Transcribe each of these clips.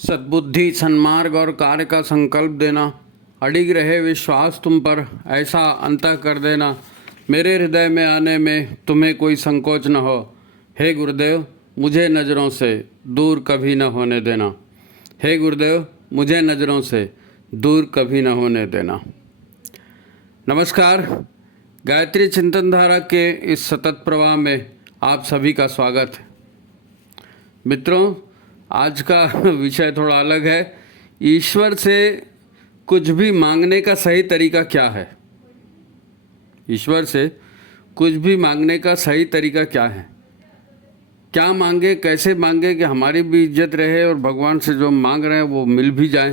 सद्बुद्धि, सन्मार्ग और कार्य का संकल्प देना, अडिग रहे विश्वास तुम पर, ऐसा अंतः कर देना, मेरे हृदय में आने में तुम्हें कोई संकोच न हो। हे गुरुदेव, मुझे नज़रों से दूर कभी न होने देना। हे गुरुदेव, मुझे नज़रों से दूर कभी न होने देना। नमस्कार, गायत्री चिंतन धारा के इस सतत प्रवाह में आप सभी का स्वागत है। मित्रों, आज का विषय थोड़ा अलग है। ईश्वर से कुछ भी मांगने का सही तरीका क्या है? ईश्वर से कुछ भी मांगने का सही तरीका क्या है? क्या मांगे, कैसे मांगे कि हमारी भी इज्जत रहे और भगवान से जो मांग रहे हैं वो मिल भी जाए,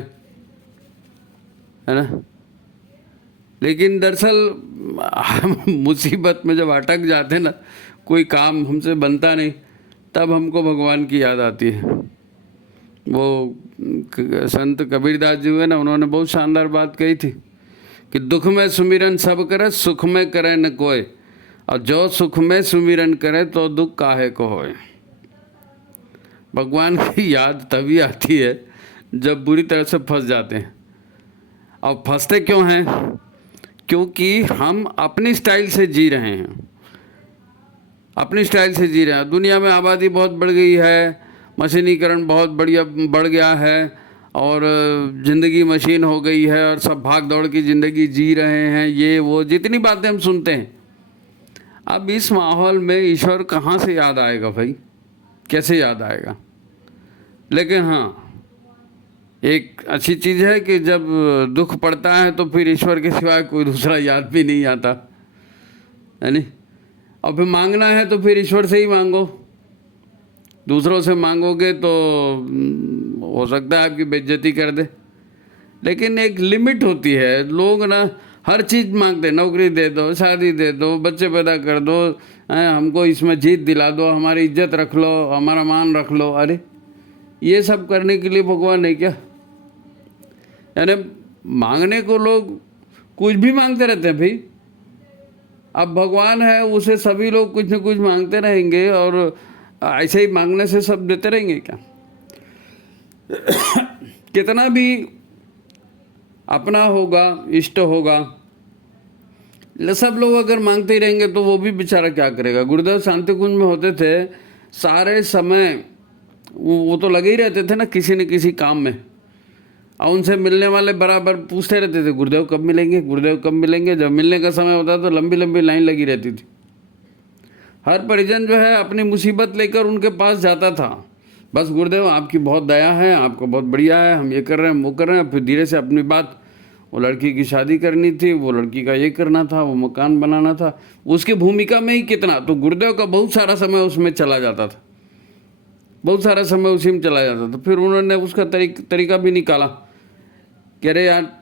है ना? लेकिन दरअसल हम मुसीबत में जब अटक जाते हैं ना, कोई काम हमसे बनता नहीं, तब हमको भगवान की याद आती है। वो संत कबीरदास जी हुए ना, उन्होंने बहुत शानदार बात कही थी कि दुख में सुमिरन सब करे, सुख में करे न कोई, और जो सुख में सुमिरन करे तो दुख काहे को होए। भगवान की याद तभी आती है जब बुरी तरह से फंस जाते हैं। और फंसते क्यों हैं? क्योंकि हम अपनी स्टाइल से जी रहे हैं, अपनी स्टाइल से जी रहे हैं। दुनिया में आबादी बहुत बढ़ गई है, मशीनीकरण बहुत बढ़ गया है, और ज़िंदगी मशीन हो गई है, और सब भाग दौड़ की ज़िंदगी जी रहे हैं। ये वो जितनी बातें हम सुनते हैं, अब इस माहौल में ईश्वर कहाँ से याद आएगा भाई? कैसे याद आएगा? लेकिन हाँ, एक अच्छी चीज़ है कि जब दुख पड़ता है तो फिर ईश्वर के सिवाय कोई दूसरा याद भी नहीं आता, है नहीं? और फिर मांगना है तो फिर ईश्वर से ही मांगो। दूसरों से मांगोगे तो हो सकता है आपकी बेइज्जती कर दे। लेकिन एक लिमिट होती है। लोग ना हर चीज़ मांगते, नौकरी दे दो, शादी दे दो, बच्चे पैदा कर दो, हमको इसमें जीत दिला दो, हमारी इज्जत रख लो, हमारा मान रख लो। अरे ये सब करने के लिए भगवान है क्या? यानी मांगने को लोग कुछ भी मांगते रहते हैं भाई। अब भगवान है, उसे सभी लोग कुछ न कुछ मांगते रहेंगे और ऐसे ही मांगने से सब देते रहेंगे क्या? कितना भी अपना होगा, इष्ट होगा, सब लोग अगर मांगते ही रहेंगे तो वो भी बेचारा क्या करेगा? गुरुदेव शांति कुंज में होते थे, सारे समय वो तो लगे ही रहते थे ना किसी न किसी काम में, और उनसे मिलने वाले बराबर पूछते रहते थे, गुरुदेव कब मिलेंगे, गुरुदेव कब मिलेंगे। जब मिलने का समय होता तो लंबी लंबी लाइन लगी रहती थी। हर परिजन जो है अपनी मुसीबत लेकर उनके पास जाता था। बस गुरुदेव आपकी बहुत दया है, आपको बहुत बढ़िया है, हम ये कर रहे हैं, वो कर रहे हैं। फिर धीरे से अपनी बात, वो लड़की की शादी करनी थी, वो लड़की का ये करना था, वो मकान बनाना था, उसकी भूमिका में ही कितना, तो गुरुदेव का बहुत सारा समय उसमें चला जाता था, बहुत सारा समय उसी में चला जाता था। फिर उन्होंने उसका तरीका भी निकाला कि अरे यार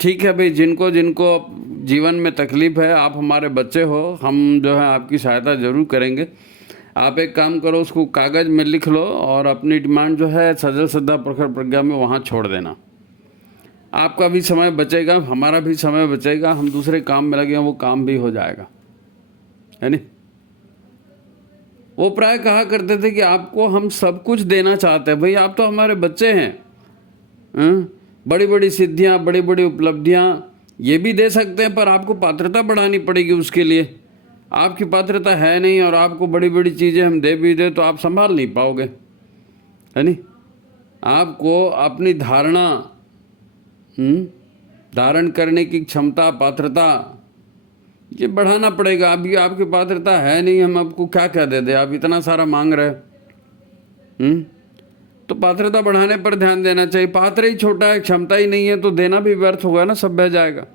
ठीक है भाई, जिनको जिनको जीवन में तकलीफ़ है, आप हमारे बच्चे हो, हम जो है आपकी सहायता ज़रूर करेंगे। आप एक काम करो, उसको कागज़ में लिख लो और अपनी डिमांड जो है सजल श्रद्धा प्रखर प्रज्ञा में वहाँ छोड़ देना। आपका भी समय बचेगा, हमारा भी समय बचेगा, हम दूसरे काम में लगे हैं, वो काम भी हो जाएगा, है नहीं? वो प्राय कहा करते थे कि आपको हम सब कुछ देना चाहते हैं भाई, आप तो हमारे बच्चे हैं। बड़ी बड़ी सिद्धियाँ, बड़ी बड़ी उपलब्धियाँ ये भी दे सकते हैं, पर आपको पात्रता बढ़ानी पड़ेगी उसके लिए। आपकी पात्रता है नहीं और आपको बड़ी बड़ी चीज़ें हम दे भी दे तो आप संभाल नहीं पाओगे, है नहीं? आपको अपनी धारणा, धारण करने की क्षमता, पात्रता ये बढ़ाना पड़ेगा। अभी आपकी पात्रता है नहीं, हम आपको क्या क्या दे दे? आप इतना सारा मांग रहे, तो पात्रता बढ़ाने पर ध्यान देना चाहिए। पात्र ही छोटा है, क्षमता ही नहीं है, तो देना भी व्यर्थ होगा ना, सब बह जाएगा।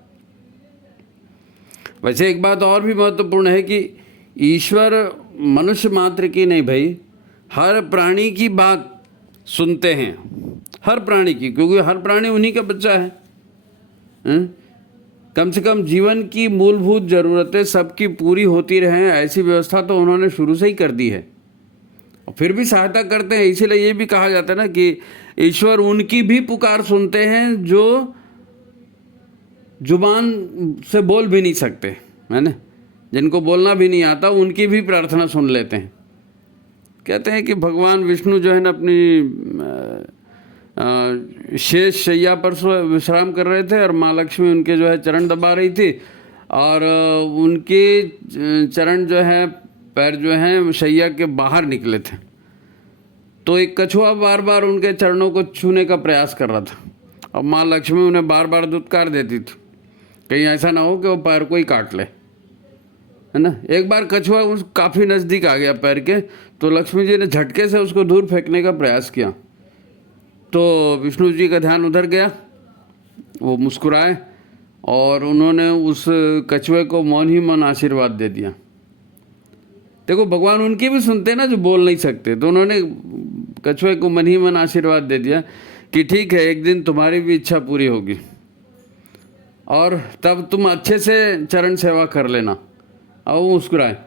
वैसे एक बात और भी महत्वपूर्ण है कि ईश्वर मनुष्य मात्र की नहीं भाई, हर प्राणी की बात सुनते हैं, हर प्राणी की, क्योंकि हर प्राणी उन्हीं का बच्चा है। कम से कम जीवन की मूलभूत ज़रूरतें सबकी पूरी होती रहें, ऐसी व्यवस्था तो उन्होंने शुरू से ही कर दी है, और फिर भी सहायता करते हैं। इसीलिए ये भी कहा जाता है ना कि ईश्वर उनकी भी पुकार सुनते हैं जो जुबान से बोल भी नहीं सकते, है ना? जिनको बोलना भी नहीं आता, उनकी भी प्रार्थना सुन लेते हैं। कहते हैं कि भगवान विष्णु जो है ना अपनी शेष शैया पर विश्राम कर रहे थे और माँ लक्ष्मी उनके जो है चरण दबा रही थी और उनके चरण जो है पैर जो हैं शैया के बाहर निकले थे। तो एक कछुआ बार बार उनके चरणों को छूने का प्रयास कर रहा था और माँ लक्ष्मी उन्हें बार बार दुत्कार देती थी, कहीं ऐसा ना हो कि वो पैर को ही काट ले, है ना। एक बार कछुआ उस काफ़ी नज़दीक आ गया पैर के, तो लक्ष्मी जी ने झटके से उसको दूर फेंकने का प्रयास किया। तो विष्णु जी का ध्यान उधर गया, वो मुस्कुराए और उन्होंने उस कछुए को मौन ही मौन आशीर्वाद दे दिया। देखो भगवान उनकी भी सुनते हैं ना जो बोल नहीं सकते, तो उन्होंने कछुए को मन ही मन आशीर्वाद दे दिया कि ठीक है, एक दिन तुम्हारी भी इच्छा पूरी होगी और तब तुम अच्छे से चरण सेवा कर लेना। और वो मुस्कुराए।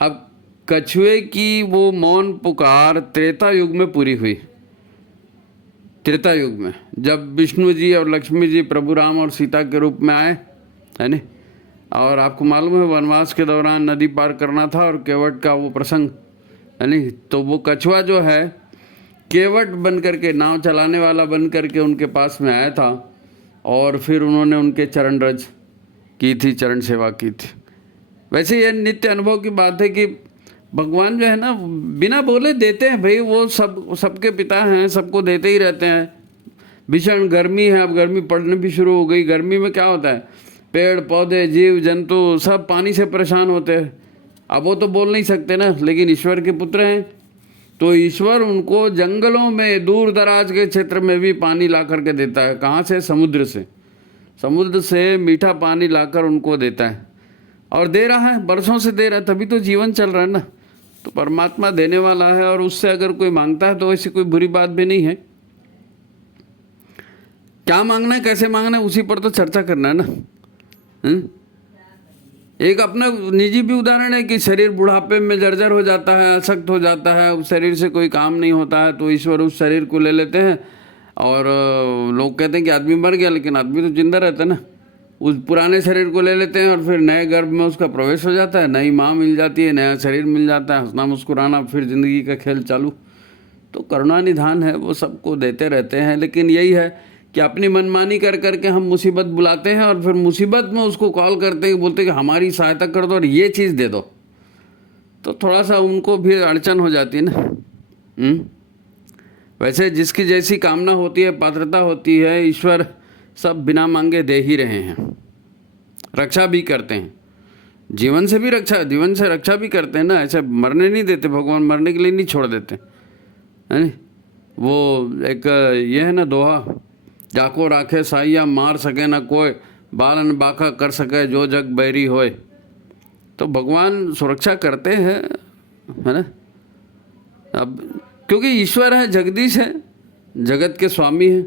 अब कछुए की वो मौन पुकार त्रेता युग में पूरी हुई। त्रेता युग में जब विष्णु जी और लक्ष्मी जी प्रभु राम और सीता के रूप में आए, है नहीं, और आपको मालूम है वनवास के दौरान नदी पार करना था और केवट का वो प्रसंग, है नहीं, तो वो कछुआ जो है केवट बन करके, नाव चलाने वाला बन करके उनके पास में आया था और फिर उन्होंने उनके चरण रज की थी, चरण सेवा की थी। वैसे ये नित्य अनुभव की बात है कि भगवान जो है ना बिना बोले देते हैं भाई, वो सबके पिता हैं, सबको देते ही रहते हैं। भीषण गर्मी है, अब गर्मी पड़ने भी शुरू हो गई। गर्मी में क्या होता है, पेड़ पौधे जीव जंतु सब पानी से परेशान होते हैं। अब वो तो बोल नहीं सकते ना, लेकिन ईश्वर के पुत्र हैं, तो ईश्वर उनको जंगलों में दूर दराज के क्षेत्र में भी पानी ला करके देता है। कहाँ से? समुद्र से। समुद्र से मीठा पानी लाकर उनको देता है और दे रहा है, बरसों से दे रहा है, तभी तो जीवन चल रहा है ना। तो परमात्मा देने वाला है और उससे अगर कोई मांगता है तो ऐसी कोई बुरी बात भी नहीं है। क्या मांगना है, कैसे मांगना है, उसी पर तो चर्चा करना है ना। एक अपना निजी भी उदाहरण है कि शरीर बुढ़ापे में जर्जर हो जाता है, अशक्त हो जाता है, उस शरीर से कोई काम नहीं होता है, तो ईश्वर उस शरीर को ले लेते हैं और लोग कहते हैं कि आदमी मर गया, लेकिन आदमी तो जिंदा रहता है ना। उस पुराने शरीर को ले लेते हैं और फिर नए गर्भ में उसका प्रवेश हो जाता है, नई माँ मिल जाती है, नया शरीर मिल जाता है, हंसना मुस्कुराना, फिर ज़िंदगी का खेल चालू। तो करुणा निधान है, वो सबको देते रहते हैं। लेकिन यही है कि अपनी मनमानी कर करके हम मुसीबत बुलाते हैं और फिर मुसीबत में उसको कॉल करते हैं, बोलते हैं कि हमारी सहायता कर दो और ये चीज़ दे दो, तो थोड़ा सा उनको भी अड़चन हो जाती है ना। वैसे जिसकी जैसी कामना होती है, पात्रता होती है, ईश्वर सब बिना मांगे दे ही रहे हैं। रक्षा भी करते हैं, जीवन से रक्षा भी करते हैं ना। ऐसे मरने नहीं देते भगवान, मरने के लिए नहीं छोड़ देते, है नहीं। वो एक ये है ना दोहा, जाको राखे साइया मार सके ना कोई, बालन बाका कर सके जो जग बैरी होए। तो भगवान सुरक्षा करते हैं, है ना। अब क्योंकि ईश्वर है, जगदीश है, जगत के स्वामी है।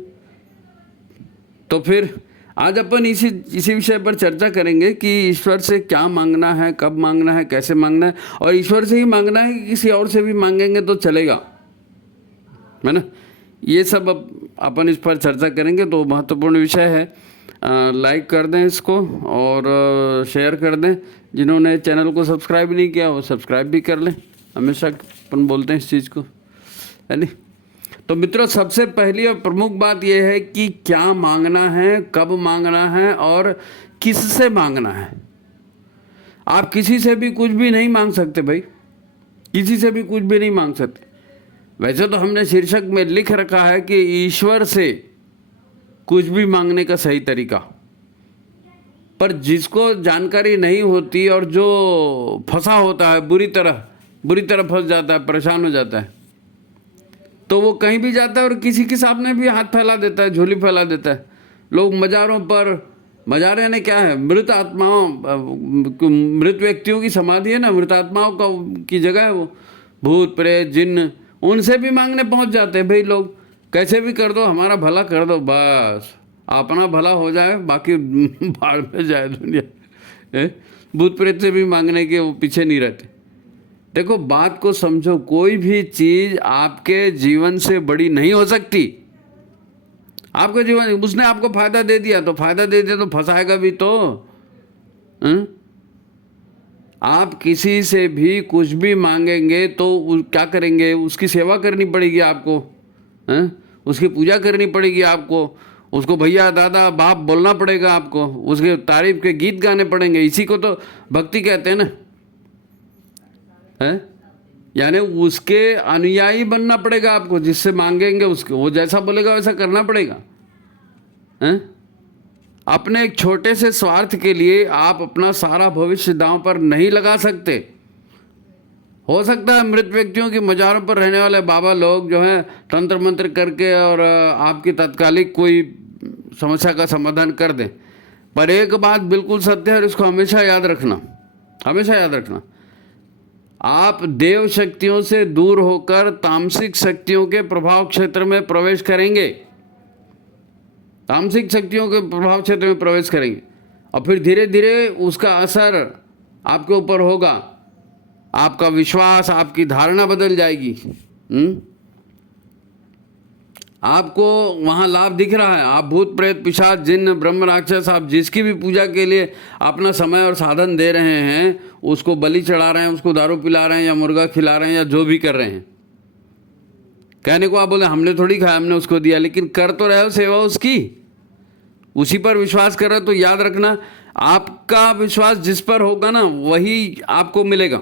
तो फिर आज अपन इसी विषय पर चर्चा करेंगे कि ईश्वर से क्या मांगना है, कब मांगना है, कैसे मांगना है, और ईश्वर से ही मांगना है कि किसी और से भी मांगेंगे तो चलेगा, है ना। ये सब अब अपन इस पर चर्चा करेंगे। तो महत्वपूर्ण विषय है, लाइक कर दें इसको और शेयर कर दें। जिन्होंने चैनल को सब्सक्राइब नहीं किया वो सब्सक्राइब भी कर लें। हमेशा अपन बोलते हैं इस चीज़ को, है नहीं। तो मित्रों, सबसे पहली और प्रमुख बात यह है कि क्या मांगना है, कब मांगना है और किससे मांगना है। आप किसी से भी कुछ भी नहीं मांग सकते भाई, किसी से भी कुछ भी नहीं मांग सकते। वैसे तो हमने शीर्षक में लिख रखा है कि ईश्वर से कुछ भी मांगने का सही तरीका, पर जिसको जानकारी नहीं होती और जो फंसा होता है, बुरी तरह फंस जाता है, परेशान हो जाता है, तो वो कहीं भी जाता है और किसी के सामने भी हाथ फैला देता है, झोली फैला देता है। लोग मज़ारों पर, मज़ार यानी क्या है, मृत आत्माओं, मृत व्यक्तियों की समाधि है ना, मृत आत्माओं की जगह है वो। भूत प्रेत जिन्न, उनसे भी मांगने पहुंच जाते हैं भाई लोग, कैसे भी कर दो, हमारा भला कर दो, बस अपना भला हो जाए, बाकी भाड़ में जाए दुनिया। भूत प्रेत से भी मांगने के वो पीछे नहीं रहते। देखो बात को समझो, कोई भी चीज़ आपके जीवन से बड़ी नहीं हो सकती। आपके जीवन, उसने आपको फायदा दे दिया तो फंसाएगा भी तो। आप किसी से भी कुछ भी मांगेंगे तो क्या करेंगे, उसकी सेवा करनी पड़ेगी आपको, उसकी पूजा करनी पड़ेगी आपको, उसको भैया दादा बाप बोलना पड़ेगा आपको, उसके तारीफ के गीत गाने पड़ेंगे। इसी को तो भक्ति कहते हैं ना, है? यानी उसके अनुयायी बनना पड़ेगा आपको, जिससे मांगेंगे उसको वो जैसा बोलेगा वैसा करना पड़ेगा, है? अपने एक छोटे से स्वार्थ के लिए आप अपना सारा भविष्य दांव पर नहीं लगा सकते। हो सकता है मृत व्यक्तियों की मज़ारों पर रहने वाले बाबा लोग जो हैं तंत्र मंत्र करके और आपकी तात्कालिक कोई समस्या का समाधान कर दें, पर एक बात बिल्कुल सत्य है और इसको हमेशा याद रखना, हमेशा याद रखना, आप देव शक्तियों से दूर होकर तामसिक शक्तियों के प्रभाव क्षेत्र में प्रवेश करेंगे, तामसिक शक्तियों के प्रभाव क्षेत्र में प्रवेश करेंगे और फिर धीरे धीरे उसका असर आपके ऊपर होगा, आपका विश्वास, आपकी धारणा बदल जाएगी। आपको वहाँ लाभ दिख रहा है, आप भूत प्रेत पिशाच जिन्न ब्रह्म राक्षस, आप जिसकी भी पूजा के लिए अपना समय और साधन दे रहे हैं, उसको बलि चढ़ा रहे हैं, उसको दारू पिला रहे हैं या मुर्गा खिला रहे हैं या जो भी कर रहे हैं, कहने को आप बोले हमने थोड़ी खाया, हमने उसको दिया, लेकिन कर तो रहे हो सेवा उसकी, उसी पर विश्वास कर रहे हो। तो याद रखना, आपका विश्वास जिस पर होगा ना वही आपको मिलेगा।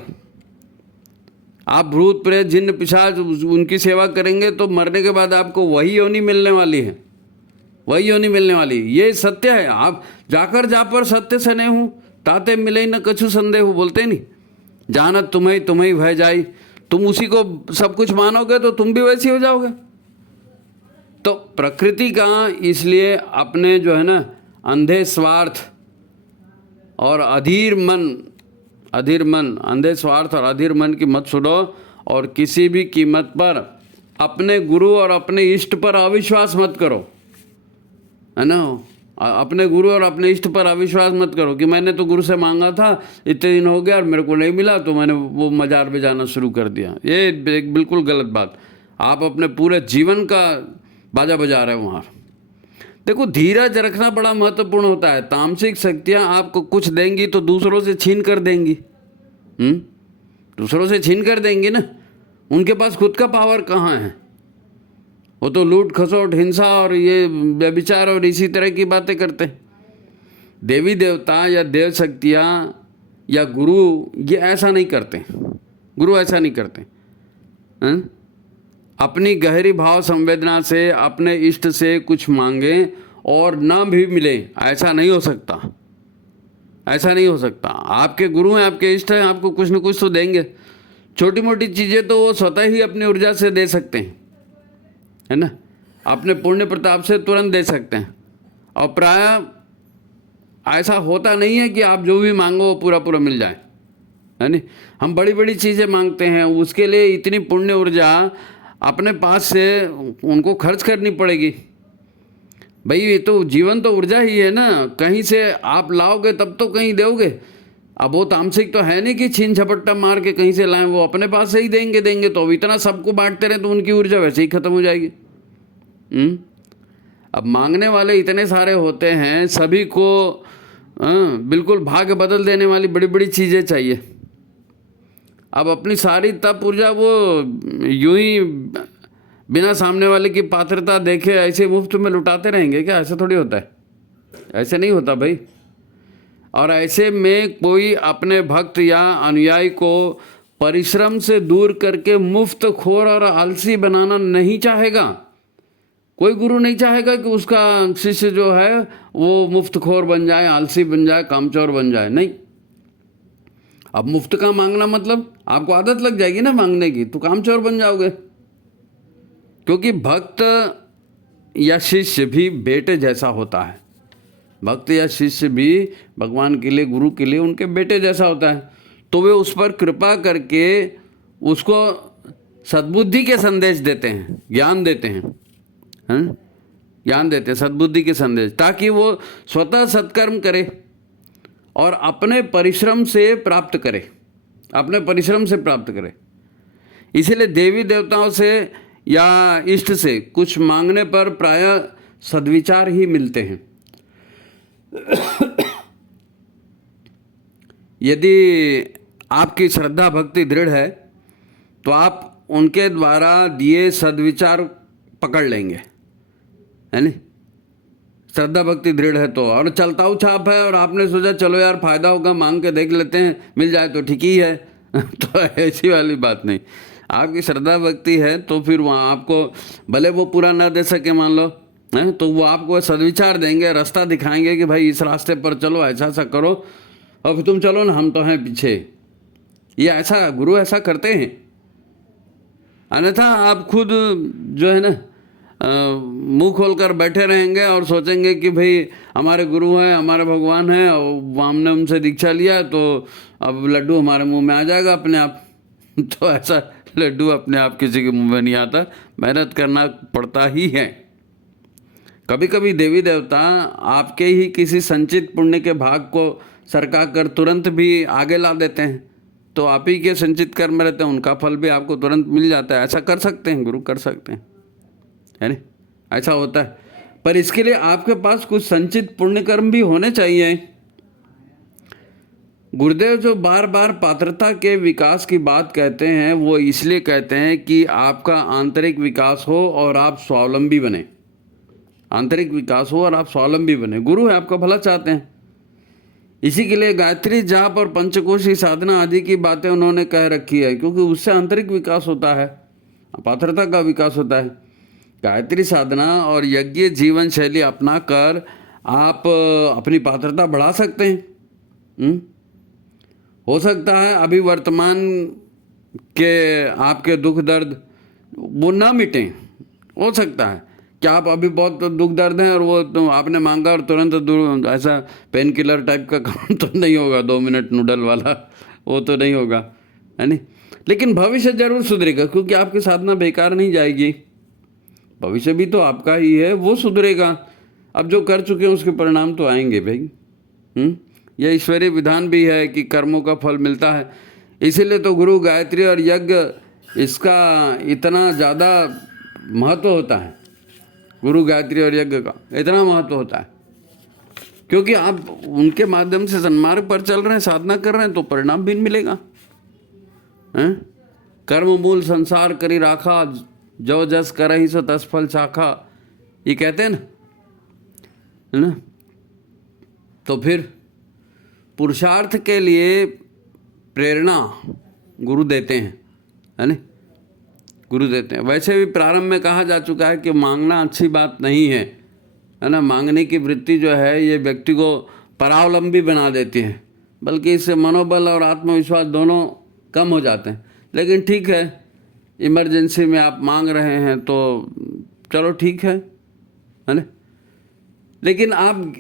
आप भूत प्रेत जिन्न पिशाच उनकी सेवा करेंगे तो मरने के बाद आपको वही योनि मिलने वाली है, वही योनि मिलने वाली है, ये सत्य है। आप जाकर जा पर सत्य से नहीं हूँ ताते मिले न कछु संदेह, बोलते नहीं, जानत तुम्हें तुम्हें भय जाई, तुम उसी को सब कुछ मानोगे तो तुम भी वैसे हो जाओगे। तो प्रकृति का इसलिए अपने जो है ना अंधे स्वार्थ और अधीर मन, अंधे स्वार्थ और अधीर मन की मत सुनो और किसी भी कीमत पर अपने गुरु और अपने इष्ट पर अविश्वास मत करो, है ना। अपने गुरु और अपने इष्ट पर अविश्वास मत करो कि मैंने तो गुरु से मांगा था, इतने दिन हो गया और मेरे को नहीं मिला तो मैंने वो मजार पे जाना शुरू कर दिया। ये एक बिल्कुल गलत बात, आप अपने पूरे जीवन का बाजा बजा रहे हो वहाँ। देखो, धीरज रखना बड़ा महत्वपूर्ण होता है। तामसिक शक्तियाँ आपको कुछ देंगी तो दूसरों से छीन कर देंगी, दूसरों से छीन कर देंगी ना, उनके पास खुद का पावर कहाँ है, वो तो लूट खसोट हिंसा और ये व्यभिचार और इसी तरह की बातें करते हैं। देवी देवता या देव शक्तियाँ या गुरु ये ऐसा नहीं करते, गुरु ऐसा नहीं करते, हैं? अपनी गहरी भाव संवेदना से अपने इष्ट से कुछ मांगे और ना भी मिले, ऐसा नहीं हो सकता, ऐसा नहीं हो सकता। आपके गुरु हैं, आपके इष्ट हैं, आपको कुछ न कुछ तो देंगे। छोटी मोटी चीज़ें तो वो स्वतः ही अपनी ऊर्जा से दे सकते हैं, है ना, अपने पुण्य प्रताप से तुरंत दे सकते हैं। और प्राय ऐसा होता नहीं है कि आप जो भी मांगो वो पूरा पूरा मिल जाए, है नहीं। हम बड़ी बड़ी चीज़ें मांगते हैं, उसके लिए इतनी पुण्य ऊर्जा अपने पास से उनको खर्च करनी पड़ेगी। भाई ये तो जीवन तो ऊर्जा ही है ना, कहीं से आप लाओगे तब तो कहीं दोगे। अब वो तामसिक तो है नहीं कि छीन झपट्टा मार के कहीं से लाएं, वो अपने पास से ही देंगे। तो अब इतना सबको बांटते रहे तो उनकी ऊर्जा वैसे ही खत्म हो जाएगी। अब मांगने वाले इतने सारे होते हैं, सभी को बिल्कुल भाग्य बदल देने वाली बड़ी बड़ी चीज़ें चाहिए। अब अपनी सारी तप ऊर्जा वो यूं ही बिना सामने वाले की पात्रता देखे ऐसे मुफ्त में लुटाते रहेंगे क्या? ऐसा थोड़ी होता है, ऐसे नहीं होता भाई। और ऐसे में कोई अपने भक्त या अनुयायी को परिश्रम से दूर करके मुफ्त खोर और आलसी बनाना नहीं चाहेगा। कोई गुरु नहीं चाहेगा कि उसका शिष्य जो है वो मुफ्त खोर बन जाए, आलसी बन जाए, कामचोर बन जाए, नहीं। अब मुफ्त का मांगना मतलब आपको आदत लग जाएगी ना मांगने की, तो कामचोर बन जाओगे। क्योंकि भक्त या शिष्य भी बेटे जैसा होता है, भक्त या शिष्य भी भगवान के लिए, गुरु के लिए उनके बेटे जैसा होता है। तो वे उस पर कृपा करके उसको सद्बुद्धि के संदेश देते हैं, ज्ञान देते हैं, ज्ञान देते हैं, सद्बुद्धि के संदेश, ताकि वो स्वतः सत्कर्म करे और अपने परिश्रम से प्राप्त करे, अपने परिश्रम से प्राप्त करे। इसीलिए देवी देवताओं से या इष्ट से कुछ मांगने पर प्रायः सद्विचार ही मिलते हैं। यदि आपकी श्रद्धा भक्ति दृढ़ है तो आप उनके द्वारा दिए सद्विचार पकड़ लेंगे, है नहीं, श्रद्धा भक्ति दृढ़ है तो, और चलताऊ छाप है और आपने सोचा चलो यार फायदा होगा मांग के देख लेते हैं, मिल जाए तो ठीक ही है तो ऐसी वाली बात नहीं। आपकी श्रद्धा भक्ति है तो फिर वहाँ आपको भले वो पूरा ना दे सके मान लो, है तो वो आपको सदविचार देंगे, रास्ता दिखाएंगे कि भाई इस रास्ते पर चलो, ऐसा ऐसा करो, और फिर तुम चलो ना, हम तो हैं पीछे। ये ऐसा गुरु ऐसा करते हैं। अन्यथा आप खुद जो है ना मुंह खोलकर बैठे रहेंगे और सोचेंगे कि भाई हमारे गुरु हैं, हमारे भगवान हैं, और हमने उनसे दीक्षा लिया तो अब लड्डू हमारे मुंह में आ जाएगा अपने आप तो ऐसा लड्डू अपने आप किसी के मुंह में नहीं आता, मेहनत करना पड़ता ही है। कभी कभी देवी देवता आपके ही किसी संचित पुण्य के भाग को सरका कर तुरंत भी आगे ला देते हैं, तो आप ही के संचित कर्म रहते हैं, उनका फल भी आपको तुरंत मिल जाता है। ऐसा कर सकते हैं, गुरु कर सकते हैं, है नहीं, ऐसा होता है। पर इसके लिए आपके पास कुछ संचित पुण्य कर्म भी होने चाहिए। गुरुदेव जो बार बार पात्रता के विकास की बात कहते हैं वो इसलिए कहते हैं कि आपका आंतरिक विकास हो और आप स्वावलंबी बने, आंतरिक विकास हो और आप स्वावलंबी बने। गुरु है, आपका भला चाहते हैं। इसी के लिए गायत्री जाप और पंचकोशी साधना आदि की बातें उन्होंने कह रखी है, क्योंकि उससे आंतरिक विकास होता है, पात्रता का विकास होता है। गायत्री साधना और यज्ञ जीवन शैली अपना कर आप अपनी पात्रता बढ़ा सकते हैं। हो सकता है अभी वर्तमान के आपके दुख दर्द वो ना मिटें, हो सकता है कि आप अभी बहुत दुख दर्द हैं और वो तो आपने मांगा और तुरंत ऐसा पेन किलर टाइप का काम तो नहीं होगा, 2 मिनट नूडल वाला वो तो नहीं होगा, है नहीं। लेकिन भविष्य जरूर सुधरेगा, क्योंकि आपकी साधना बेकार नहीं जाएगी, भविष्य भी तो आपका ही है, वो सुधरेगा। अब जो कर चुके हैं उसके परिणाम तो आएंगे भाई। यह ईश्वरीय विधान भी है कि कर्मों का फल मिलता है। इसीलिए तो गुरु गायत्री और यज्ञ इसका इतना ज़्यादा महत्व होता है, गुरु गायत्री और यज्ञ का इतना महत्व होता है, क्योंकि आप उनके माध्यम से सन्मार्ग पर चल रहे हैं, साधना कर रहे हैं, तो परिणाम भी मिलेगा। कर्म मूल संसार करी राखा, जो जस करहि सो तस फल चाखा, ये कहते हैं ना, है ना। तो फिर पुरुषार्थ के लिए प्रेरणा गुरु देते हैं, है ना, गुरु देते हैं। वैसे भी प्रारंभ में कहा जा चुका है कि मांगना अच्छी बात नहीं है, है ना। मांगने की वृत्ति जो है ये व्यक्ति को परावलंबी बना देती है, बल्कि इससे मनोबल और आत्मविश्वास दोनों कम हो जाते हैं। लेकिन ठीक है, इमरजेंसी में आप मांग रहे हैं तो चलो ठीक है ना। लेकिन आप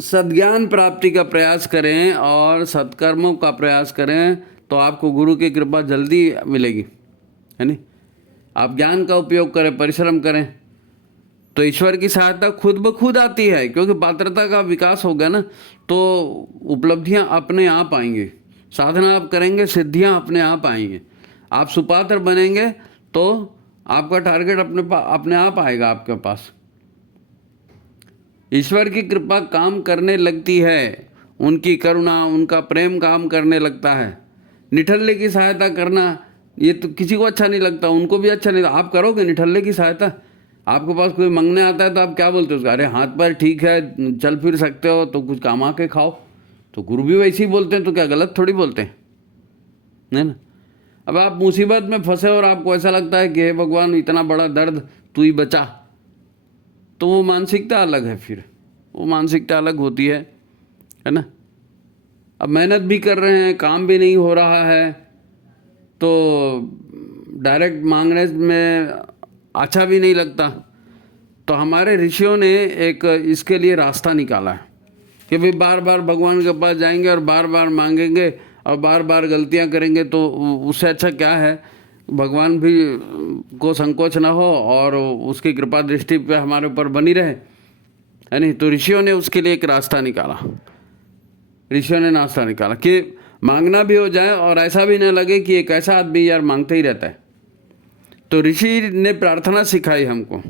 सद्ज्ञान प्राप्ति का प्रयास करें और सत्कर्मों का प्रयास करें तो आपको गुरु की कृपा जल्दी मिलेगी, है नहीं। आप ज्ञान का उपयोग करें, परिश्रम करें, तो ईश्वर की सहायता खुद ब खुद आती है, क्योंकि पात्रता का विकास होगा ना तो उपलब्धियां अपने आप आएंगी। साधना आप करेंगे, सिद्धियां अपने आप आएंगी। आप सुपात्र बनेंगे तो आपका टारगेट अपने आप आएगा आपके पास। ईश्वर की कृपा काम करने लगती है, उनकी करुणा, उनका प्रेम काम करने लगता है। निठल्ले की सहायता करना ये तो किसी को अच्छा नहीं लगता, उनको भी अच्छा नहीं लगता। आप करोगे निठल्ले की सहायता? आपके पास कोई मांगने आता है तो आप क्या बोलते हो उसका? अरे हाथ पैर ठीक है, चल फिर सकते हो तो कुछ कमा के खाओ। तो गुरु भी वैसे ही बोलते हैं, तो क्या गलत थोड़ी बोलते हैं, है ना। अब आप मुसीबत में फंसे और आपको ऐसा लगता है कि हे भगवान इतना बड़ा दर्द तू ही बचा, तो वो मानसिकता अलग है, फिर वो मानसिकता अलग होती है ना। अब मेहनत भी कर रहे हैं, काम भी नहीं हो रहा है, तो डायरेक्ट मांगने में अच्छा भी नहीं लगता। तो हमारे ऋषियों ने एक इसके लिए रास्ता निकाला है कि भाई बार बार भगवान के पास जाएंगे और बार बार मांगेंगे और बार बार गलतियां करेंगे, तो उससे अच्छा क्या है, भगवान भी को संकोच ना हो और उसकी कृपा दृष्टि पे हमारे ऊपर बनी रहे, है नहीं। तो ऋषियों ने उसके लिए एक रास्ता निकाला, ऋषियों ने रास्ता निकाला कि मांगना भी हो जाए और ऐसा भी न लगे कि एक ऐसा आदमी यार मांगते ही रहता है। तो ऋषि ने प्रार्थना सिखाई हमको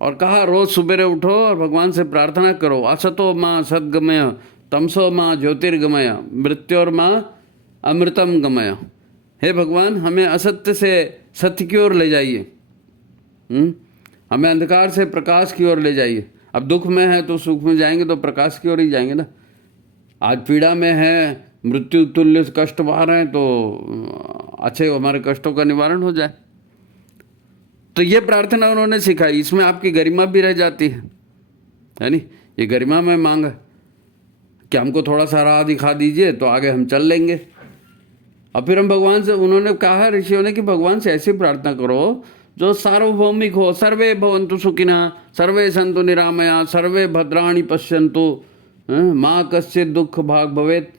और कहा रोज़ सुबह उठो और भगवान से प्रार्थना करो, असतो माँ सद्गमय, तमसो माँ ज्योतिर्गमय, मृत्योर माँ अमृतम गमय। हे भगवान, हमें असत्य से सत्य की ओर ले जाइए, हमें अंधकार से प्रकाश की ओर ले जाइए। अब दुख में है तो सुख में जाएंगे तो प्रकाश की ओर ही जाएंगे ना। आज पीड़ा में है, मृत्यु तुल्य कष्ट पा रहे हैं, तो अच्छे हमारे कष्टों का निवारण हो जाए। तो ये प्रार्थना उन्होंने सिखाई। इसमें आपकी गरिमा भी रह जाती है नहीं? ये गरिमा में मांग है कि हमको थोड़ा सा राह दिखा दीजिए तो आगे हम चल लेंगे। और फिर हम भगवान से, उन्होंने कहा ऋषियों ने कि भगवान से ऐसी प्रार्थना करो जो सार्वभौमिक हो। सर्वे भवन्तु सुखिनः, सर्वे सन्तु निरामया, सर्वे भद्राणि पश्यन्तु, माँ कश्चित् दुख भाग भवेत्।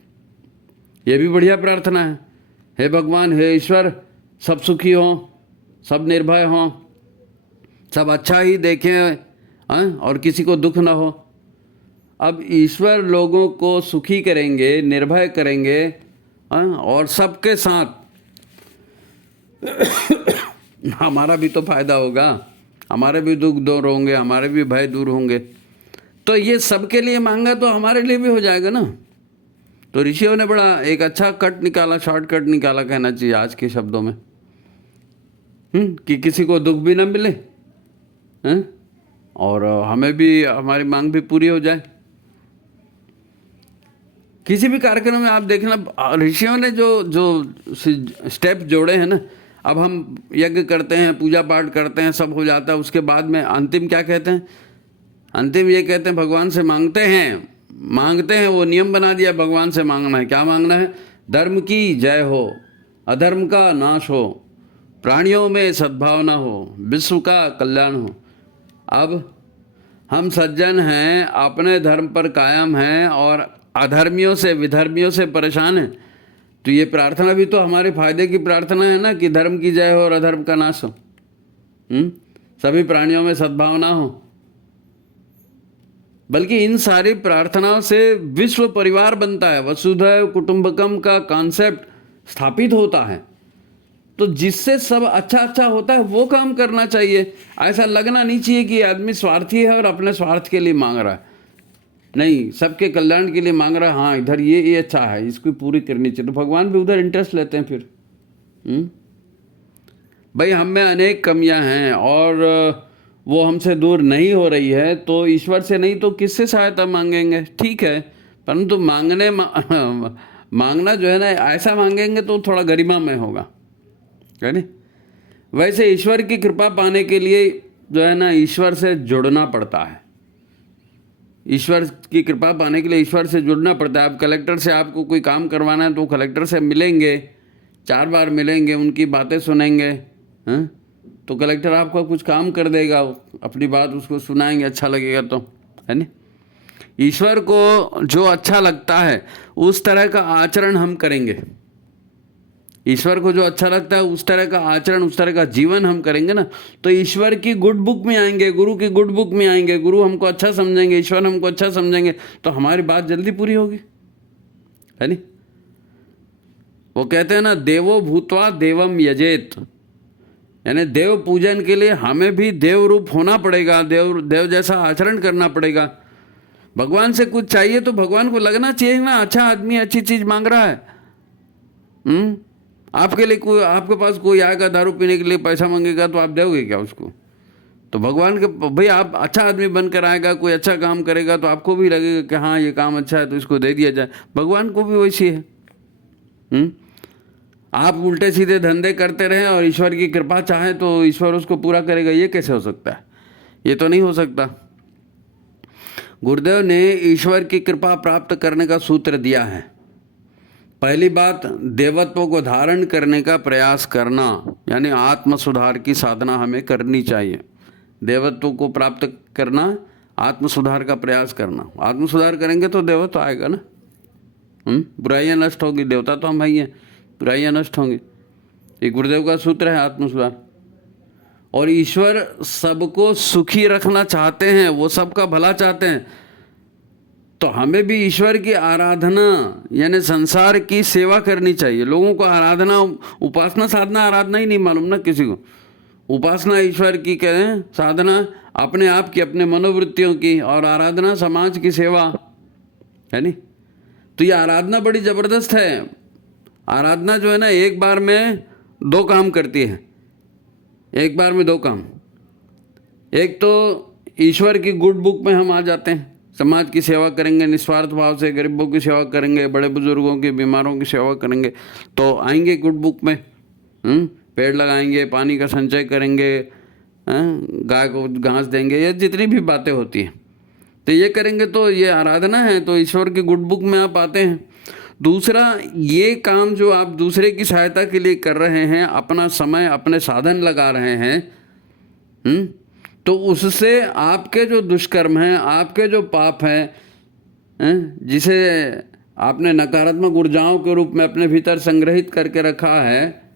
ये भी बढ़िया प्रार्थना है। हे भगवान, हे ईश्वर, सब सुखी हों, सब निर्भय हों, सब अच्छा ही देखें, और किसी को दुख ना हो। अब ईश्वर लोगों को सुखी करेंगे, निर्भय करेंगे, और सबके साथ हमारा भी तो फायदा होगा, हमारे भी दुख दूर होंगे, हमारे भी भय दूर होंगे। तो ये सबके लिए मांगा तो हमारे लिए भी हो जाएगा ना। तो ऋषियों ने बड़ा एक अच्छा कट निकाला, शॉर्टकट निकाला कहना चाहिए आज के शब्दों में, कि किसी को दुख भी ना मिले, और हमें भी, हमारी मांग भी पूरी हो जाए। किसी भी कार्यक्रम में आप देखना, ऋषियों ने जो जो स्टेप जोड़े हैं ना, अब हम यज्ञ करते हैं, पूजा पाठ करते हैं, सब हो जाता है, उसके बाद में अंतिम क्या कहते हैं? अंतिम ये कहते हैं भगवान से मांगते हैं, वो नियम बना दिया भगवान से मांगना है। क्या मांगना है? धर्म की जय हो, अधर्म का नाश हो, प्राणियों में सद्भावना हो, विश्व का कल्याण हो। अब हम सज्जन हैं, अपने धर्म पर कायम हैं और अधर्मियों से, विधर्मियों से परेशान हैं, तो ये प्रार्थना भी तो हमारे फायदे की प्रार्थना है ना, कि धर्म की जय हो और अधर्म का नाश हो, सभी प्राणियों में सद्भावना हो। बल्कि इन सारी प्रार्थनाओं से विश्व परिवार बनता है, वसुधैव कुटुंबकम का कॉन्सेप्ट स्थापित होता है। तो जिससे सब अच्छा अच्छा होता है वो काम करना चाहिए। ऐसा लगना नहीं चाहिए कि आदमी स्वार्थी है और अपने स्वार्थ के लिए मांग रहा है। नहीं, सबके कल्याण के लिए मांग रहा है। हाँ, इधर ये अच्छा है, इसको पूरी करनी चाहिए, तो भगवान भी उधर इंटरेस्ट लेते हैं फिर। भाई, हम में अनेक कमियां हैं और वो हमसे दूर नहीं हो रही है, तो ईश्वर से नहीं तो किससे सहायता मांगेंगे? ठीक है, परंतु मांगना जो है ना, ऐसा मांगेंगे तो थोड़ा गरिमा में होगा, है नहीं? वैसे ईश्वर की कृपा पाने के लिए जो है ना, ईश्वर से जुड़ना पड़ता है। ईश्वर की कृपा पाने के लिए ईश्वर से जुड़ना पड़ता है। अब कलेक्टर से आपको कोई काम करवाना है तो कलेक्टर से मिलेंगे, 4 बार मिलेंगे, उनकी बातें सुनेंगे, तो कलेक्टर आपका कुछ काम कर देगा, अपनी बात उसको सुनाएंगे, अच्छा लगेगा तो, है नहीं? ईश्वर को जो अच्छा लगता है उस तरह का आचरण हम करेंगे। ईश्वर को जो अच्छा लगता है उस तरह का आचरण, उस तरह का जीवन हम करेंगे ना, तो ईश्वर की गुड बुक में आएंगे, गुरु की गुड बुक में आएंगे। गुरु हमको अच्छा समझेंगे, ईश्वर हमको अच्छा समझेंगे, तो हमारी बात जल्दी पूरी होगी, है नहीं? वो कहते हैं ना, देवो भूत्वा देवम यजेत, यानी देव पूजन के लिए हमें भी देव रूप होना पड़ेगा, देव जैसा आचरण करना पड़ेगा। भगवान से कुछ चाहिए तो भगवान को लगना चाहिए ना, अच्छा आदमी अच्छी चीज मांग रहा है। आपके लिए कोई, आपके पास कोई आएगा दारू पीने के लिए पैसा मांगेगा तो आप दोगे क्या उसको? तो भगवान के, भाई आप अच्छा आदमी बनकर आएगा, कोई अच्छा काम करेगा तो आपको भी लगेगा कि हाँ ये काम अच्छा है तो इसको दे दिया जाए। भगवान को भी वैसी है। आप उल्टे सीधे धंधे करते रहें और ईश्वर की कृपा चाहे तो ईश्वर उसको पूरा करेगा, ये कैसे हो सकता है? ये तो नहीं हो सकता। गुरुदेव ने ईश्वर की कृपा प्राप्त करने का सूत्र दिया है। पहली बात, देवत्व को धारण करने का प्रयास करना, यानी आत्म सुधार की साधना हमें करनी चाहिए। देवत्व को प्राप्त करना, आत्म सुधार का प्रयास करना। आत्म सुधार करेंगे तो देवत्व आएगा ना। बुराइयां नष्ट होगी, देवता तो हम ही हैं, बुराइयां नष्ट होंगी। ये गुरुदेव का सूत्र है, आत्म सुधार। और ईश्वर सबको सुखी रखना चाहते हैं, वो सबका भला चाहते हैं, तो हमें भी ईश्वर की आराधना यानी संसार की सेवा करनी चाहिए। लोगों को आराधना, उपासना साधना आराधना ही नहीं मालूम ना किसी को। उपासना ईश्वर की करें, साधना अपने आप की, अपने मनोवृत्तियों की, और आराधना समाज की सेवा, है नहीं? तो ये आराधना बड़ी ज़बरदस्त है। आराधना जो है ना, एक बार में 2 काम करती है, एक बार में 2 काम। एक तो ईश्वर की गुड बुक में हम आ जाते हैं, समाज की सेवा करेंगे निस्वार्थ भाव से, गरीबों की सेवा करेंगे, बड़े बुजुर्गों की, बीमारों की सेवा करेंगे, तो आएंगे गुड बुक में। पेड़ लगाएंगे, पानी का संचय करेंगे, गाय को घास देंगे, ये जितनी भी बातें होती हैं, तो ये करेंगे तो ये आराधना है, तो ईश्वर की गुड बुक में आप आते हैं। दूसरा, ये काम जो आप दूसरे की सहायता के लिए कर रहे हैं, अपना समय अपने साधन लगा रहे हैं, तो उससे आपके जो दुष्कर्म हैं, आपके जो पाप हैं, जिसे आपने नकारात्मक ऊर्जाओं के रूप में अपने भीतर संग्रहित करके रखा है,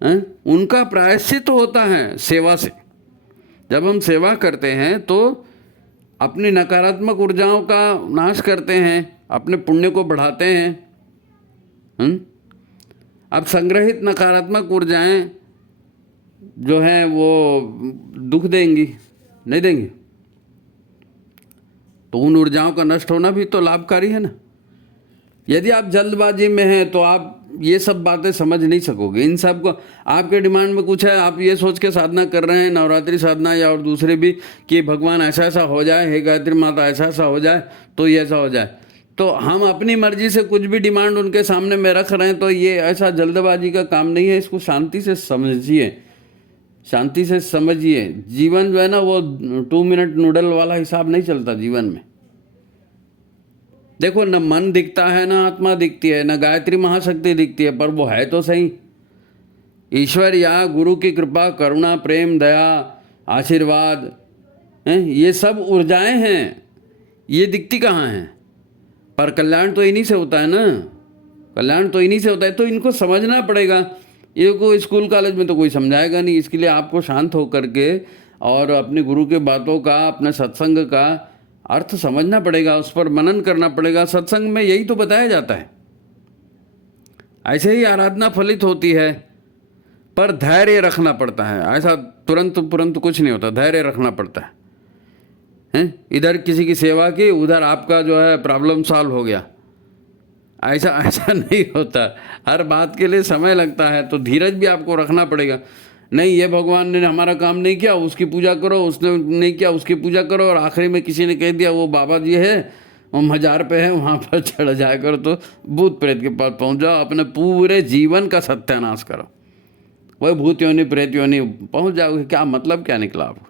उनका प्रायश्चित होता है सेवा से। जब हम सेवा करते हैं तो अपनी नकारात्मक ऊर्जाओं का नाश करते हैं, अपने पुण्य को बढ़ाते हैं। अब संग्रहित नकारात्मक ऊर्जाएं जो हैं वो दुख देंगी, नहीं देंगी, तो उन ऊर्जाओं का नष्ट होना भी तो लाभकारी है ना। यदि आप जल्दबाजी में हैं तो आप ये सब बातें समझ नहीं सकोगे। इन सब को आपके डिमांड में कुछ है, आप ये सोच के साधना कर रहे हैं, नवरात्रि साधना या और दूसरे भी, कि भगवान ऐसा ऐसा हो जाए, हे गायत्री माता ऐसा ऐसा हो जाए, तो ये ऐसा हो जाए, तो हम अपनी मर्जी से कुछ भी डिमांड उनके सामने में रख रहे हैं, तो ये ऐसा जल्दबाजी का काम नहीं है। इसको शांति से समझिए, शांति से समझिए। जीवन जो है ना, वो 2 मिनट नूडल वाला हिसाब नहीं चलता जीवन में। देखो, न मन दिखता है, न आत्मा दिखती है, न गायत्री महाशक्ति दिखती है, पर वो है तो सही। ईश्वर या गुरु की कृपा, करुणा, प्रेम, दया, आशीर्वाद, ये सब ऊर्जाएं हैं, ये दिखती कहाँ हैं? पर कल्याण तो इन्हीं से होता है ना, कल्याण तो इन्हीं से होता है, तो इनको समझना पड़ेगा। ये को स्कूल कॉलेज में तो कोई समझाएगा नहीं। इसके लिए आपको शांत होकर के और अपने गुरु के बातों का, अपने सत्संग का अर्थ समझना पड़ेगा, उस पर मनन करना पड़ेगा। सत्संग में यही तो बताया जाता है। ऐसे ही आराधना फलित होती है, पर धैर्य रखना पड़ता है। ऐसा तुरंत कुछ नहीं होता, धैर्य रखना पड़ता है। इधर किसी की सेवा की, उधर आपका जो है प्रॉब्लम सॉल्व हो गया, ऐसा नहीं होता। हर बात के लिए समय लगता है, तो धीरज भी आपको रखना पड़ेगा। नहीं, ये भगवान ने हमारा काम नहीं किया, उसकी पूजा करो, उसने नहीं किया, उसकी पूजा करो, और आखिरी में किसी ने कह दिया वो बाबा जी है, वो मजार पे है, वहाँ पर चढ़ जाया करो, तो भूत प्रेत के पास पहुँच जाओ, अपने पूरे जीवन का सत्यानाश करो। वही भूत योनि प्रेत योनि पहुँच जाओगे, क्या मतलब क्या निकला आपको?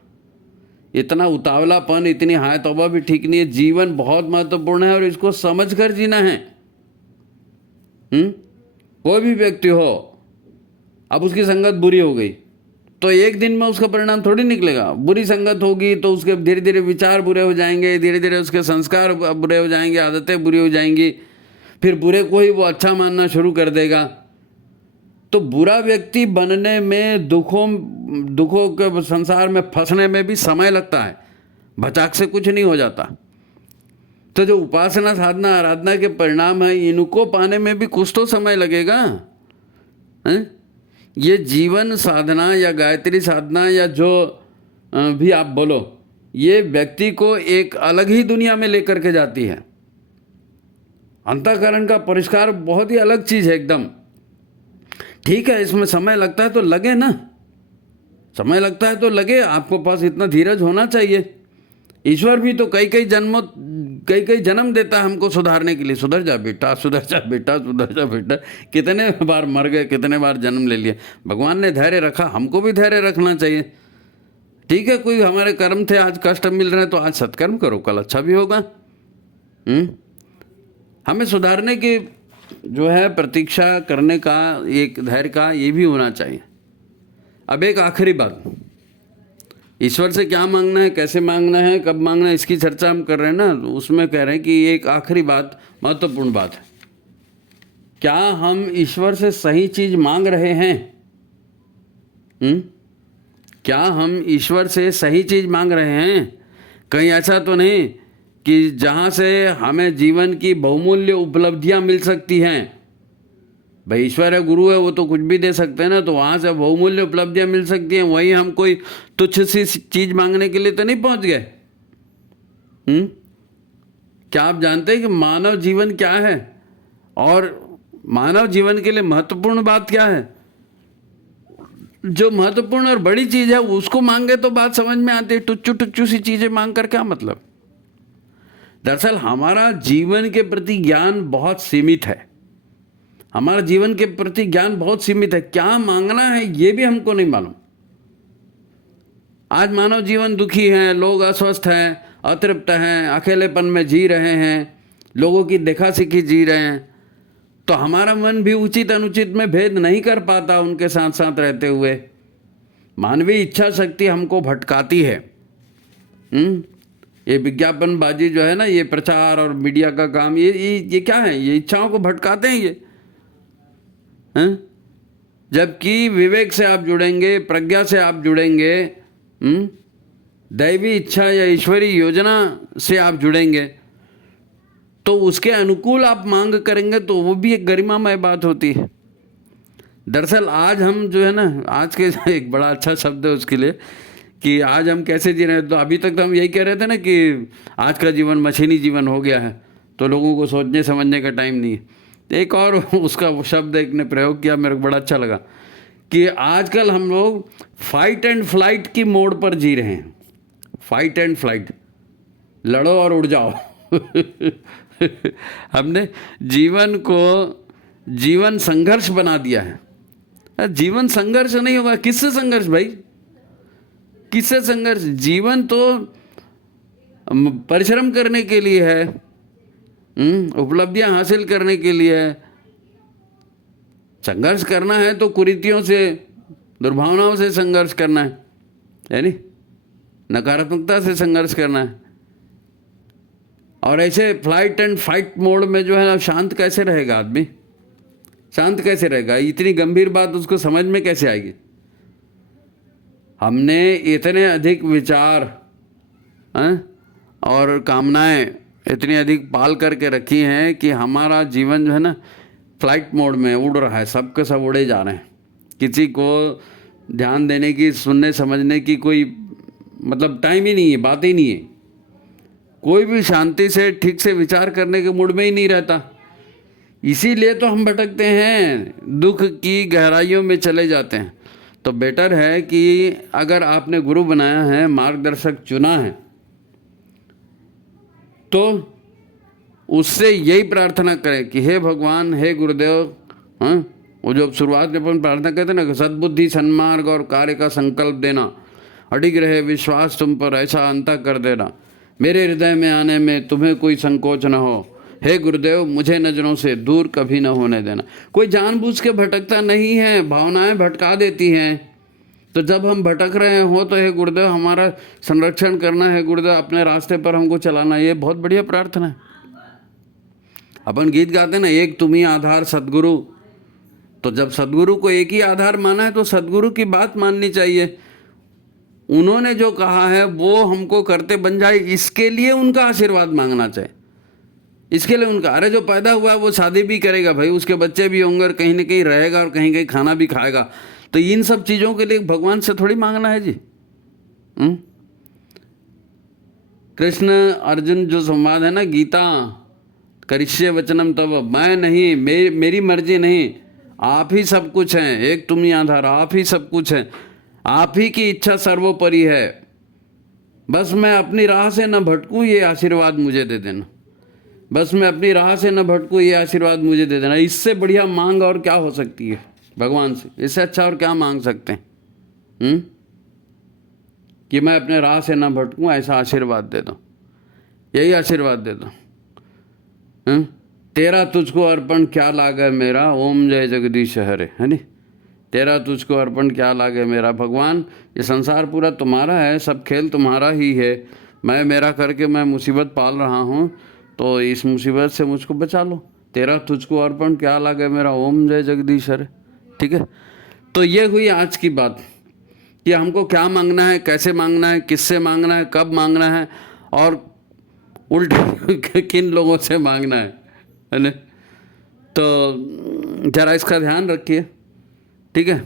इतना उतावलापन, इतनी हाय तौबा भी ठीक नहीं है। जीवन बहुत महत्वपूर्ण है और इसको समझ कर जीना है। कोई भी व्यक्ति हो, अब उसकी संगत बुरी हो गई तो एक दिन में उसका परिणाम थोड़ी निकलेगा। बुरी संगत होगी तो उसके धीरे धीरे विचार बुरे हो जाएंगे, धीरे धीरे उसके संस्कार बुरे हो जाएंगे, आदतें बुरी हो जाएंगी, फिर बुरे को ही वो अच्छा मानना शुरू कर देगा। तो बुरा व्यक्ति बनने में, दुखों के संसार में फंसने में भी समय लगता है, भचाक से कुछ नहीं हो जाता। तो जो उपासना, साधना, आराधना के परिणाम है, इनको पाने में भी कुछ तो समय लगेगा। ये जीवन साधना या गायत्री साधना या जो भी आप बोलो, ये व्यक्ति को एक अलग ही दुनिया में लेकर के जाती है। अंतःकरण का परिष्कार बहुत ही अलग चीज़ है एकदम। ठीक है, इसमें समय लगता है तो लगे ना, समय लगता है तो लगे। आपको पास इतना धीरज होना चाहिए। ईश्वर भी तो कई जन्म देता है हमको सुधारने के लिए। सुधर जा बेटा, सुधर जा बेटा, सुधर जा बेटा। कितने बार मर गए, कितने बार जन्म ले लिए। भगवान ने धैर्य रखा, हमको भी धैर्य रखना चाहिए। ठीक है, कोई हमारे कर्म थे, आज कष्ट मिल रहे हैं, तो आज सत्कर्म करो, कल अच्छा भी होगा। हमें सुधारने की जो है प्रतीक्षा करने का, एक धैर्य का ये भी होना चाहिए। अब एक आखिरी बात, ईश्वर से क्या मांगना है, कैसे मांगना है, कब मांगना है, इसकी चर्चा हम कर रहे हैं ना, तो उसमें कह रहे हैं कि एक आखिरी बात, महत्वपूर्ण बात है। क्या हम ईश्वर से सही चीज मांग रहे हैं? क्या हम ईश्वर से सही चीज मांग रहे हैं? कहीं ऐसा तो नहीं कि जहाँ से हमें जीवन की बहुमूल्य उपलब्धियाँ मिल सकती हैं। भाई ईश्वर है, गुरु है, वो तो कुछ भी दे सकते हैं ना, तो वहाँ से बहुमूल्य उपलब्धियाँ मिल सकती हैं। वहीं हम कोई तुच्छ सी चीज़ मांगने के लिए तो नहीं पहुँच गए। क्या आप जानते हैं कि मानव जीवन क्या है और मानव जीवन के लिए महत्वपूर्ण बात क्या है? जो महत्वपूर्ण और बड़ी चीज है उसको मांगे तो बात समझ में आती है। टुच्चू टुच्चू सी चीजें मांग कर क्या मतलब। दरअसल हमारा जीवन के प्रति ज्ञान बहुत सीमित है। हमारा जीवन के प्रति ज्ञान बहुत सीमित है। क्या मांगना है ये भी हमको नहीं मालूम। आज मानव जीवन दुखी है, लोग अस्वस्थ हैं, अतृप्त हैं, अकेलेपन में जी रहे हैं, लोगों की देखा सीखी जी रहे हैं। तो हमारा मन भी उचित अनुचित में भेद नहीं कर पाता उनके साथ साथ रहते हुए। मानवीय इच्छा शक्ति हमको भटकाती है। ये विज्ञापनबाजी जो है ना, ये प्रचार और मीडिया का काम, ये क्या है, ये इच्छाओं को भटकाते हैं ये। जबकि विवेक से आप जुड़ेंगे, प्रज्ञा से आप जुड़ेंगे, दैवी इच्छा या ईश्वरीय योजना से आप जुड़ेंगे, तो उसके अनुकूल आप मांग करेंगे तो वो भी एक गरिमामय बात होती है। दरअसल आज हम जो है ना, आज के एक बड़ा अच्छा शब्द है उसके लिए कि आज हम कैसे जी रहे हैं। तो अभी तक तो हम यही कह रहे थे ना कि आज का जीवन मशीनी जीवन हो गया है, तो लोगों को सोचने समझने का टाइम नहीं है। एक और उसका वो शब्द एक ने प्रयोग किया, मेरे को बड़ा अच्छा लगा कि आजकल हम लोग फाइट एंड फ्लाइट की मोड पर जी रहे हैं। फाइट एंड फ्लाइट, लड़ो और उड़ जाओ। हमने जीवन को जीवन संघर्ष बना दिया है। जीवन संघर्ष नहीं होगा। किससे संघर्ष भाई, किससे संघर्ष। जीवन तो परिश्रम करने के लिए है, उपलब्धियां हासिल करने के लिए है। संघर्ष करना है तो कुरीतियों से, दुर्भावनाओं से संघर्ष करना है नहीं, नकारात्मकता से संघर्ष करना है। और ऐसे फ्लाइट एंड फाइट मोड में जो है ना, शांत कैसे रहेगा आदमी, शांत कैसे रहेगा। इतनी गंभीर बात उसको समझ में कैसे आएगी। हमने इतने अधिक विचार और कामनाएं इतनी अधिक पाल करके रखी हैं कि हमारा जीवन जो है ना फ्लाइट मोड में उड़ रहा है। सब के सब उड़े जा रहे हैं। किसी को ध्यान देने की, सुनने समझने की कोई मतलब टाइम ही नहीं है, बात ही नहीं है। कोई भी शांति से ठीक से विचार करने के मूड में ही नहीं रहता। इसीलिए तो हम भटकते हैं, दुख की गहराइयों में चले जाते हैं। तो बेटर है कि अगर आपने गुरु बनाया है, मार्गदर्शक चुना है, तो उससे यही प्रार्थना करें कि हे भगवान, हे गुरुदेव। वो जो शुरुआत में अपन प्रार्थना कहते हैं ना, सद्बुद्धि, सन्मार्ग और कार्य का संकल्प देना, अडिग रहे विश्वास तुम पर, ऐसा अंता कर देना, मेरे हृदय में आने में तुम्हें कोई संकोच न हो, हे गुरुदेव मुझे नजरों से दूर कभी न होने देना। कोई जानबूझ के भटकता नहीं है, भावनाएं भटका देती हैं। तो जब हम भटक रहे हो तो हे गुरुदेव हमारा संरक्षण करना है, गुरुदेव अपने रास्ते पर हमको चलाना। ये बहुत बढ़िया प्रार्थना है। अपन गीत गाते ना, एक तुम ही आधार सद्गुरु। तो जब सद्गुरु को एक ही आधार माना है तो सद्गुरु की बात माननी चाहिए। उन्होंने जो कहा है वो हमको करते बन जाए, इसके लिए उनका आशीर्वाद मांगना चाहिए। इसके लिए उनका, अरे जो पैदा हुआ है वो शादी भी करेगा भाई, उसके बच्चे भी होंगे और कहीं ना कहीं रहेगा और कहीं कहीं खाना भी खाएगा। तो इन सब चीज़ों के लिए भगवान से थोड़ी मांगना है जी। कृष्ण अर्जुन जो संवाद है ना, गीता, करिष्ये वचनम तव, मैं नहीं, मेरी मर्जी नहीं, आप ही सब कुछ हैं, एक तुम ही आधार, आप ही सब कुछ हैं, आप ही की इच्छा सर्वोपरि है, बस मैं अपनी राह से न भटकूं, ये आशीर्वाद मुझे दे देना। बस मैं अपनी राह से न भटकूं, ये आशीर्वाद मुझे दे देना। इससे बढ़िया मांग और क्या हो सकती है भगवान से? इससे अच्छा और क्या मांग सकते हैं? कि मैं अपने राह से न भटकूं, ऐसा आशीर्वाद दे दो, यही आशीर्वाद दे दो। तेरा तुझको अर्पण क्या लागे मेरा, ओम जय जगदीश हरे, है नी। तेरा तुझको अर्पण क्या लागे मेरा। भगवान ये संसार पूरा तुम्हारा है, सब खेल तुम्हारा ही है, मैं मेरा करके मैं मुसीबत पाल रहा हूँ, तो इस मुसीबत से मुझको बचा लो। तेरा तुझको अर्पण क्या लागे मेरा, ओम जय जगदीश हरे। ठीक है, तो ये हुई आज की बात कि हमको क्या मांगना है, कैसे मांगना है, किससे मांगना है, कब मांगना है और उल्टे किन लोगों से मांगना है ना। तो जरा इसका ध्यान रखिए। ठीक है,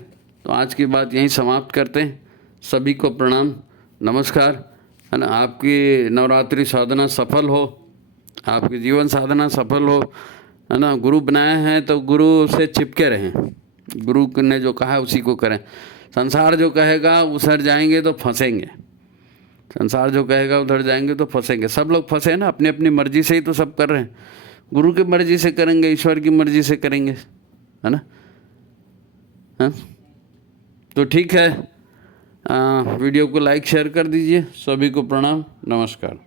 तो आज की बात यहीं समाप्त करते हैं। सभी को प्रणाम, नमस्कार, है ना। आपकी नवरात्रि साधना सफल हो, आपकी जीवन साधना सफल हो, है ना। गुरु बनाए हैं तो गुरु से चिपके रहें, गुरु ने जो कहा है उसी को करें। संसार जो कहेगा उधर जाएंगे तो फंसेंगे, संसार जो कहेगा उधर जाएंगे तो फंसेंगे। सब लोग फंसे हैं ना, अपनी अपनी मर्जी से ही तो सब कर रहे हैं। गुरु की मर्जी से करेंगे, ईश्वर की मर्जी से करेंगे, है ना। हाँ, तो ठीक है, वीडियो को लाइक शेयर कर दीजिए। सभी को प्रणाम, नमस्कार।